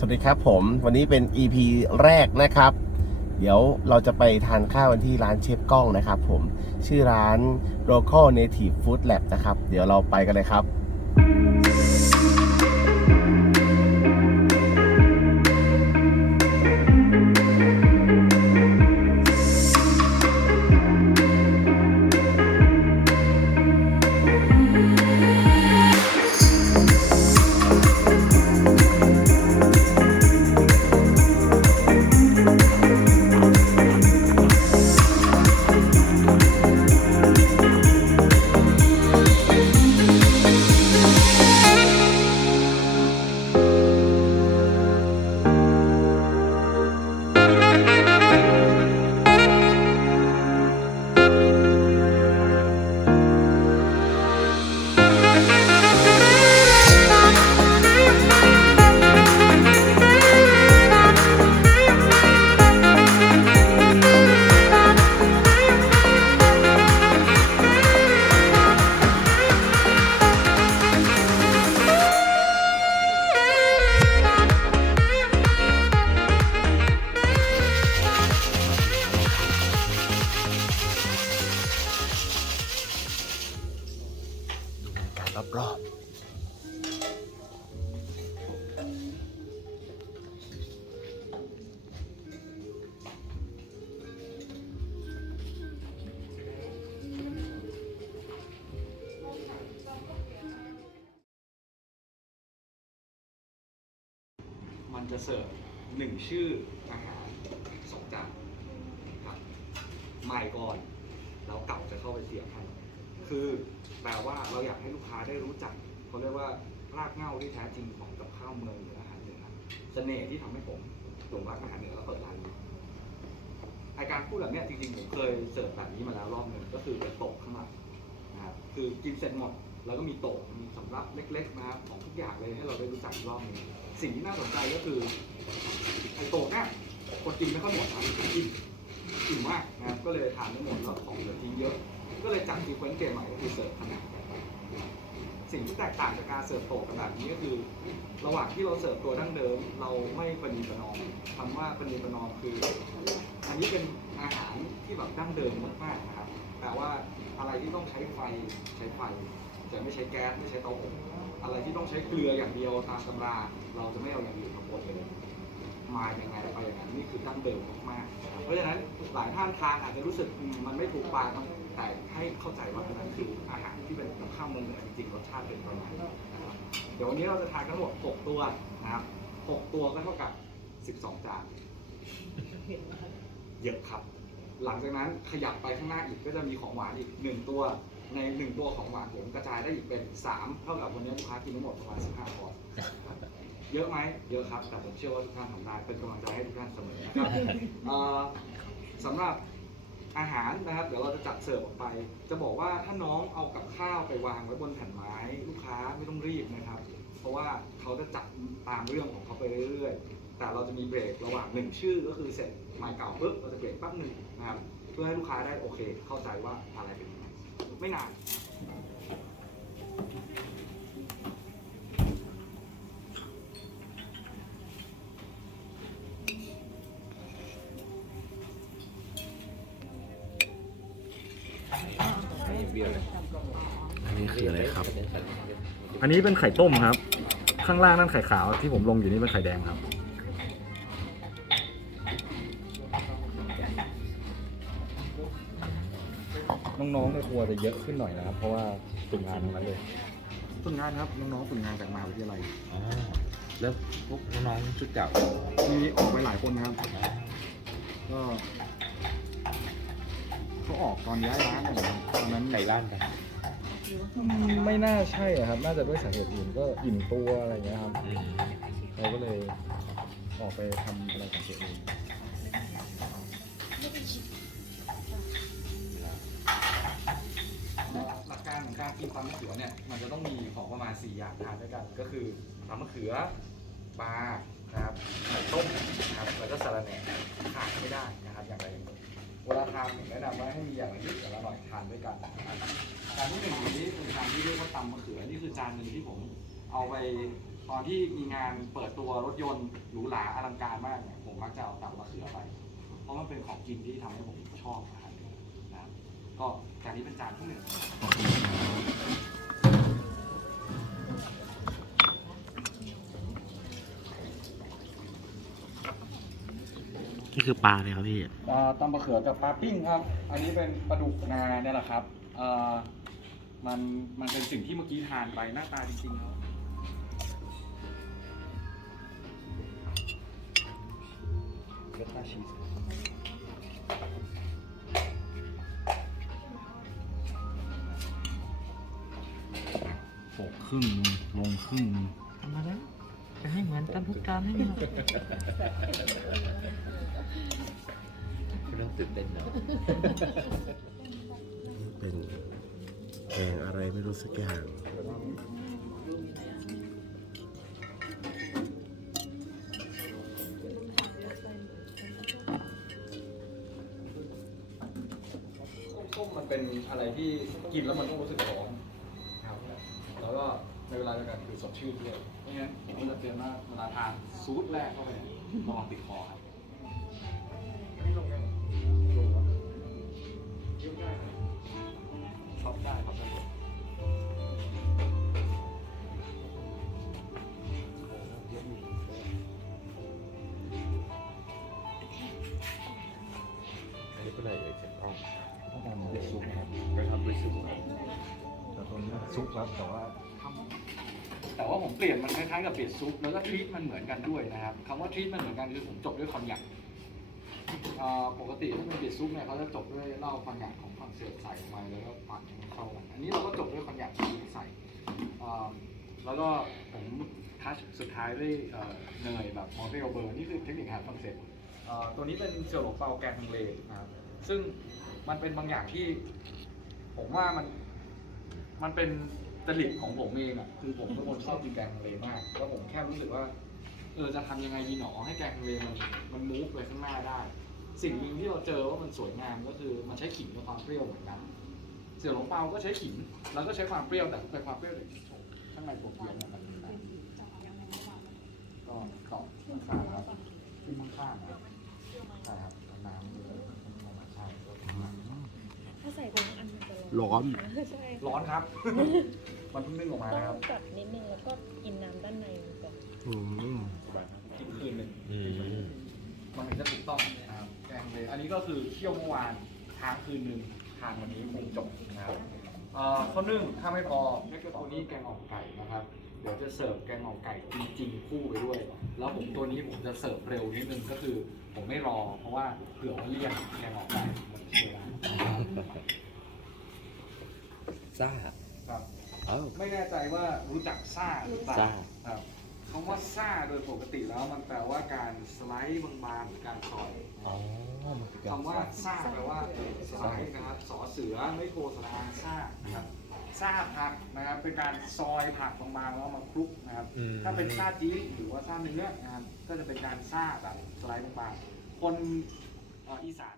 สวัสดีครับผมวันนี้เป็น EP แรกนะครับ เดี๋ยวเราจะไปทานข้าวกันที่ร้านเชฟกล้องนะครับผมชื่อร้าน Local Native Food Lab นะครับ เดี๋ยวเราไปกันเลยครับ รอบๆมันจะเสิร์ฟหนึ่งชื่ออาหารสองจานครับใหม่ก่อน แล้วเก่าจะเข้าไปเสียบให้ คือแปลว่าเราอยากให้ลูกค้าได้รู้จักเขาเรียกว่ารากเหง้าที่แท้จริงของกับข้าวเมืองหรืออาหารเหนือเสน่ห์ที่ทำให้ผมหลงรักอาหารเหนือแล้วเปิดร้านนี้ไอการพูดแบบนี้จริงๆผมเคยเสิร์ฟแบบนี้มาแล้วรอบหนึ่งก็คือเป็นโต๊ะข้างหลังนะครับคือกินเสร็จหมดแล้วก็มีโต๊ะมีสำรับเล็ก ๆ นะครับของทุกอย่างเลยให้เราได้รู้จักรอบหนึงสิ่งที่น่าสนใจก็คือไอโต๊ะเนี่ยคนกินไม่ค่อยหมดครับกินอิ่มมากนะครับก็เลยทานไม่หมดแล้วของเหลือทิ้งเยอะ ก็เลยจัดซีเควนต์เกมใหม่ก็คือเสิร์ฟขนาดสิ่งที่แตกต่างจากการเสิร์ฟโตะกันแบบนี้ก็คือ ระหว่างที่เราเสิร์ฟตัวดั้งเดิม เราไม่ประนีประนอมคำว่าประนีประนอมคือ อันนี้เป็นอาหารที่แบบดั้งเดิมมากๆนะครับ แต่ว่าอะไรที่ต้องใช้ไฟใช้ไฟจะไม่ใช้แก๊สไม่ใช้เตาอบอะไรที่ต้องใช้เกลืออย่างเดียวตามตำรา เราจะไม่เอาอย่างอื่นมาปนเลย มาอย่างไงไปอย่างนั้นนี่คือดั้งเดิมมากๆ เพราะฉะนั้นหลายท่านทานอาจจะรู้สึกมันไม่ถูกปากแต่ให้เข้าใจว่าอันนั้นคืออาหารที่เป็นกับข้าวเมืองเหนือจริงๆรสชาติเป็นประมาณนี้นะครับเดี๋ยววันนี้เราจะทานทั้งหมด 6 ตัวนะครับ 6 ตัวก็เท่ากับ 12 จานเยอะครับ หลังจากนั้นขยับไปข้างหน้าอีกก็จะมีของหวานอีก 1 ตัวใน1ตัวของหวานผมกระจายได้อีกเป็น 3 เท่ากับวันนี้ลูกค้ากินทั้งหมดประมาณ15พอร์ต เยอะไหมเยอะครับ แต่ผมเชื่อว่าทุกท่านทำได้ เป็นกำลังใจให้ทุกท่านเสมอนะครับเอ่อสำหรับอาหารนะครับ เดี๋ยวเราจะจัดเสิร์ฟออกไป จะบอกว่าถ้าน้องเอากับข้าวไปวางไว้บนแผ่นไม้ลูกค้าไม่ต้องรีบนะครับ เพราะว่าเขาจะจัดตามเรื่องของเขาไปเรื่อยๆ แต่เราจะมีเบรกระหว่างหนึ่งชื่อก็คือเสร็จหมายเก่าปุ๊บเราจะเบรกแป๊บหนึ่งนะครับ เพื่อให้ลูกค้าได้โอเค เข้าใจว่าอะไรเป็นยังไงไม่นาน อันนี้คืออะไรครับ อันนี้เป็นไข่ต้มครับ ข้างล่างนั่นไข่ขาวที่ผมลงอยู่นี่เป็นไข่แดงครับ น้องๆในครัวจะเยอะขึ้นหน่อยนะครับ เพราะว่าฝึกงานทั้งนั้นเลยฝึกงานครับน้องๆฝึกงานจากมหาวิทยาลัยอ๋อแล้วพวกน้องๆชุดเก่ามีออกไปหลายคนนะครับ ก็เขาออกตอนย้ายร้านอะไรครับตอนนั้น ไก่ล้านกัน ไม่น่าใช่อะครับ น่าจะด้วยสาเหตุอื่นก็อิ่มตัวอะไรอย่างเงี้ยครับเราก็เลยออกไปทำอะไรของตัวเองหลักการของการกินตำมะเขือเนี่ยมันจะต้องมีของประมาณ 4 อย่างทานด้วยกัน ก็คือตำมะเขือปลานะครับไข่ต้มนะครับแล้วก็สาระแหน่ขาดไม่ได้นะครับอย่างไรอย่างหนึ่ง เวลาทานผมแนะนำว่าให้มีอย่างละนิดอย่างละหน่อยทานด้วยกันนะครับจานที่หนึ่งนี้เป็นจานที่เรียกว่าตำมะเขือนี่คือจานหนึ่งที่ผมเอาไปตอนที่มีงานเปิดตัวรถยนต์หรูหราอลังการมากเนี่ยผมมักจะเอาตำมะเขือไป เพราะมันเป็นของกินที่ทำให้ผมชอบอาหารเหนือนะครับก็จานนี้เป็นจานที่หนึ่ง นี่คือปลาเลยครับพี่ปลาตำปลาเขือกับปลาปิ้งครับ อันนี้เป็นปลาดุกนาเนี่ยแหละครับเอ่อมันมันเป็นสิ่งที่เมื่อกี้ทานไปหน้าตาจริงๆครับเวต้าชีสโปกครึ่งนึงลงครึ่งนึงทำมาแล้วจะให้เหมือนกันทุกจานให้หมด เริ่มตื่นเต้นเนาะเป็นแกงอะไรไม่รู้สักอย่างส้มมันเป็นอะไรที่กินแล้วมันต้องรู้สึกร้อนครับแล้วก็ในเวลาเดียวกันคือสดชื่นด้วยเพราะงั้นผมจะเตือนว่าเวลาทานซูดแรกเข้าไปเนี่ยระวังติดคอครับ ได้ครับท่านอันนี้เลยเช็คกล้องต้องการเป็นซุปครับไปทำด้วยซุปแต่ตรงนี้ซุปครับแต่ว่าแต่ว่าผมเปลี่ยนมันคล้ายๆกับเปลี่ยนซุปแล้วก็ทรีตมันเหมือนกันด้วยนะครับคำว่าทรีตมันเหมือนกันคือผมจบด้วยคอนยัก ปกติถ้าเป็นเบียร์ซุปเนี่ยเขาจะจบด้วยเหล้าคอนยักของฝรั่งเศสใส่ลงไปแล้วก็ปั่นให้เข้ากันอันนี้เราก็จบด้วยคอนยักที่ใส่แล้วก็ผมทัชสุดท้ายด้วยเนยแบบมอเตอร์เบอร์นี่คือเทคนิคอาหารฝรั่งเศสตัวนี้เป็นเสี่ยวหลงเปาแกงฮังเลนะครับซึ่งมันเป็นบางอย่างที่ ผมว่ามันมันเป็นจริตของผมเองอะคือผมเป็นคนชอบกินแกงฮังเลมากแล้วผมแค่รู้สึกว่าเออจะทำยังไงดีหนอให้แกงทะเลมันมันมูฟไปข้างหน้าได้ สิ่งหนึ่งที่เราเจอว่ามันสวยงามก็คือมันใช้ขิงกับความเปรี้ยวเหมือนกัน เสี่ยวหลงเปาก็ใช้ขิงแล้วก็ใช้ความเปรี้ยวแต่เป็นความเปรี้ยวจากโฉมข้างในผมเปรี้ยวเนี่ยมันมีน้ำก็ตอบข้างๆครับขึ้นข้างๆนะครับใช่ครับน้ำมันเลยใช่ถ้าใส่ไปทั้งอันมันจะร้อนใช่ร้อนครับ มันเพิ่งนึ่งออกมาต้อนะครับงจับนิดนึงแล้วก็กินน้ำด้านในมันก่อนอืมกินคืนหนึ่งอืมมันถึงจะถูกต้องนะครับ แกงฮังเลอันนี้ก็คือเคี่ยวเมื่อวานค้างคืนหนึ่งทานวันนี้คงจบนะครับเอ่อข้าวนึ่งถ้าไม่พอนี่คือตัวนี้แกงอ่อมไก่นะครับ เดี๋ยวจะเสิร์ฟแกงอ่อมไก่จริง ๆ คู่ไปด้วย แล้วผมตัวนี้ผมจะเสิร์ฟเร็วนิดนึงก็คือ ผมไม่รอ เพราะว่าเผื่อว่าเลี่ยนแกงอ่อมไก่มันใช้เวลาซ่าครับเอ้า ไม่แน่ใจว่ารู้จักซ่าหรือเปล่าซ่า ครับคำว่าซ่าโดยปกติแล้วมันแปลว่าการสไลด์บางๆหรือการซอย อ๋อมัน คือการคำว่าซ่าแปลว่าสไลด์นะครับสอเสือไม่โทสระอาซ่านะครับซ่าผักนะครับเป็นการซอยผักบางๆแล้วเอามาคลุกนะครับอืมถ้าเป็นซ่าจี๊ดหรือว่าซ่าเนื้อนะครับก็จะเป็นการซ่าแบบสไลด์บางๆคนเอ่ออีสานเนี่ย